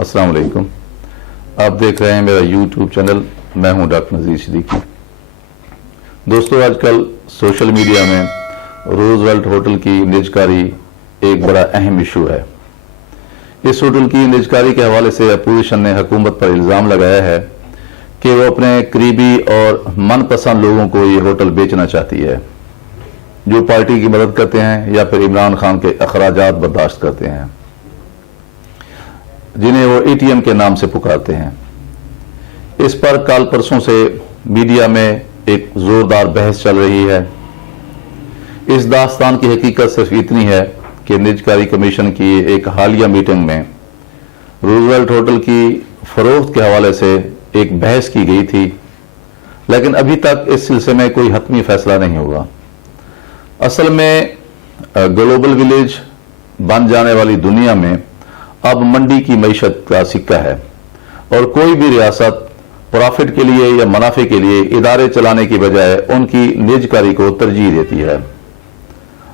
अस्सलाम वालेकुम। आप देख रहे हैं मेरा यूट्यूब चैनल। मैं हूं डॉक्टर नज़ीर सिद्दीकी। दोस्तों, आजकल सोशल मीडिया में रोजवेल्ट होटल की निजकारी एक बड़ा अहम इशू है। इस होटल की निजकारी के हवाले से अपोजिशन ने हुकूमत पर इल्ज़ाम लगाया है कि वो अपने करीबी और मनपसंद लोगों को ये होटल बेचना चाहती है, जो पार्टी की मदद करते हैं या फिर इमरान खान के अखराजात बर्दाश्त करते हैं, जिन्हें वो एटीएम के नाम से पुकारते हैं। इस पर कल परसों से मीडिया में एक जोरदार बहस चल रही है। इस दास्तान की हकीकत सिर्फ इतनी है कि निजकारी कमीशन की एक हालिया मीटिंग में रोजवेल्ट होटल की फरोख्त के हवाले से एक बहस की गई थी, लेकिन अभी तक इस सिलसिले में कोई हतमी फैसला नहीं हुआ। असल में ग्लोबल विलेज बन जाने वाली दुनिया में अब मंडी की मईशत का सिक्का है और कोई भी रियासत प्रॉफिट के लिए या मुनाफे के लिए इदारे चलाने की बजाय उनकी निजकारी को तरजीह देती है।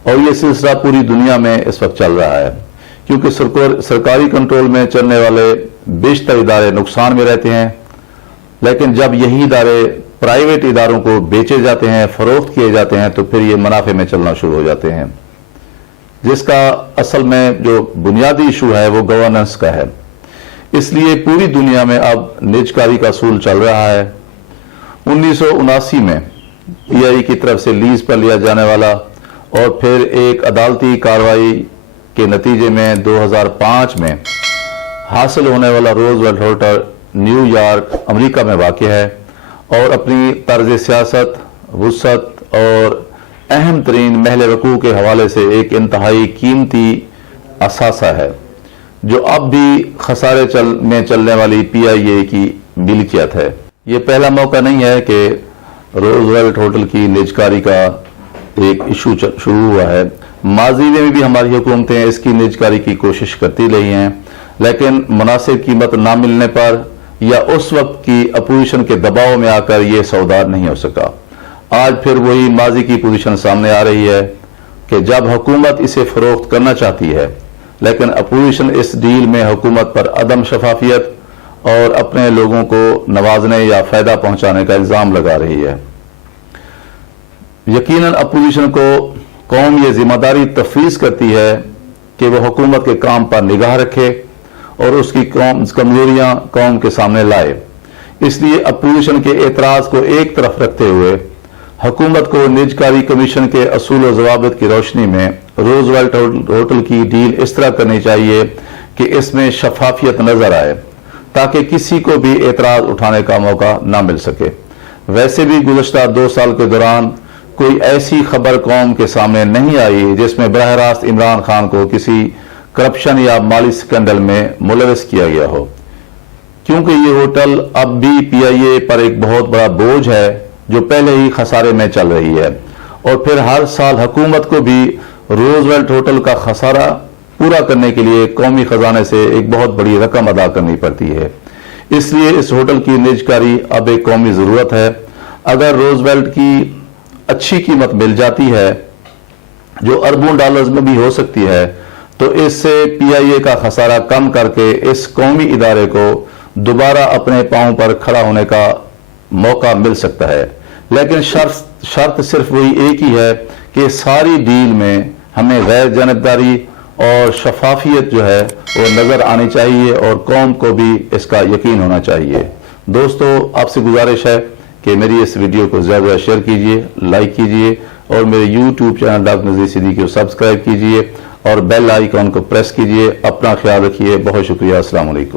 और यह सिलसिला पूरी दुनिया में इस वक्त चल रहा है, क्योंकि सरकारी कंट्रोल में चलने वाले बेशतर इदारे नुकसान में रहते हैं, लेकिन जब यही इदारे प्राइवेट इदारों को बेचे जाते हैं, फरोख्त किए जाते हैं, तो फिर ये मुनाफे में चलना शुरू हो जाते हैं, जिसका असल में जो बुनियादी इशू है वो गवर्नेंस का है। इसलिए पूरी दुनिया में अब निजकारी का असूल चल रहा है। 1979 में पीआई की तरफ से लीज पर लिया जाने वाला और फिर एक अदालती कार्रवाई के नतीजे में 2005 में हासिल होने वाला रोजवेल्ट होटल न्यूयॉर्क अमेरिका में वाक़ है और अपनी तर्ज सियासत, वुसअत और अहम तरीन महल वकूअ के हवाले से एक इंतहाई कीमती असासा है, जो अब भी खसारे में चलने वाली पीआईए की मिल्कियत है। ये पहला मौका नहीं है कि रोजवेल्ट होटल की निजकारी का एक इशू शुरू हुआ है। माजी में भी हमारी हुकूमतें इसकी निजकारी की कोशिश करती रही हैं, लेकिन मुनासिब कीमत ना मिलने पर या उस वक्त की अपोजिशन के दबाव में आकर यह सौदा नहीं हो सका। आज फिर वही माजी की पोजीशन सामने आ रही है कि जब हुकूमत इसे फरोख्त करना चाहती है, लेकिन अपोजिशन इस डील में हुकूमत पर अदम शफाफियत और अपने लोगों को नवाजने या फायदा पहुंचाने का इल्जाम लगा रही है। यकीनन अपोजिशन को कौम ये जिम्मेदारी तफवीज़ करती है कि वह हुकूमत के काम पर निगाह रखे और उसकी कमजोरियां कौम के सामने लाए। इसलिए अपोजिशन के एतराज को एक तरफ रखते हुए हुकूमत को निजकारी कमीशन के असूल व ज़वाबित की रोशनी में रोजवेल्ट होटल की डील इस तरह करनी चाहिए कि इसमें शफाफियत नजर आए, ताकि किसी को भी एतराज उठाने का मौका ना मिल सके। वैसे भी गुज़श्ता 2 साल के दौरान कोई ऐसी खबर कौम के सामने नहीं आई जिसमें बरह रास्त इमरान खान को किसी करप्शन या माली स्कैंडल में मुलविस किया गया हो, क्योंकि ये होटल अब भी पीआईए पर एक बहुत बड़ा बोझ है जो पहले ही खसारे में चल रही है। और फिर हर साल हुकूमत को भी रोजवेल्ट होटल का खसारा पूरा करने के लिए कौमी खजाने से एक बहुत बड़ी रकम अदा करनी पड़ती है। इसलिए इस होटल की निजकारी अब एक कौमी ज़रूरत है। अगर रोजवेल्ट की अच्छी कीमत मिल जाती है, जो अरबों डॉलर्स में भी हो सकती है, तो इससे पीआईए का खसारा कम करके इस कौमी इदारे को दोबारा अपने पांव पर खड़ा होने का मौका मिल सकता है। लेकिन शर्त सिर्फ वही एक ही है कि सारी डील में हमें गैर जानबदारी और शफाफियत जो है वो नजर आनी चाहिए और कौम को भी इसका यकीन होना चाहिए। दोस्तों, आपसे गुजारिश है कि मेरी इस वीडियो को ज़्यादा शेयर कीजिए, लाइक कीजिए और मेरे यूट्यूब चैनल डॉक्टर नज़ीर सिद्दीकी को सब्सक्राइब कीजिए और बेल आइकॉन को प्रेस कीजिए। अपना ख्याल रखिए। बहुत शुक्रिया। अस्सलाम वालेकुम।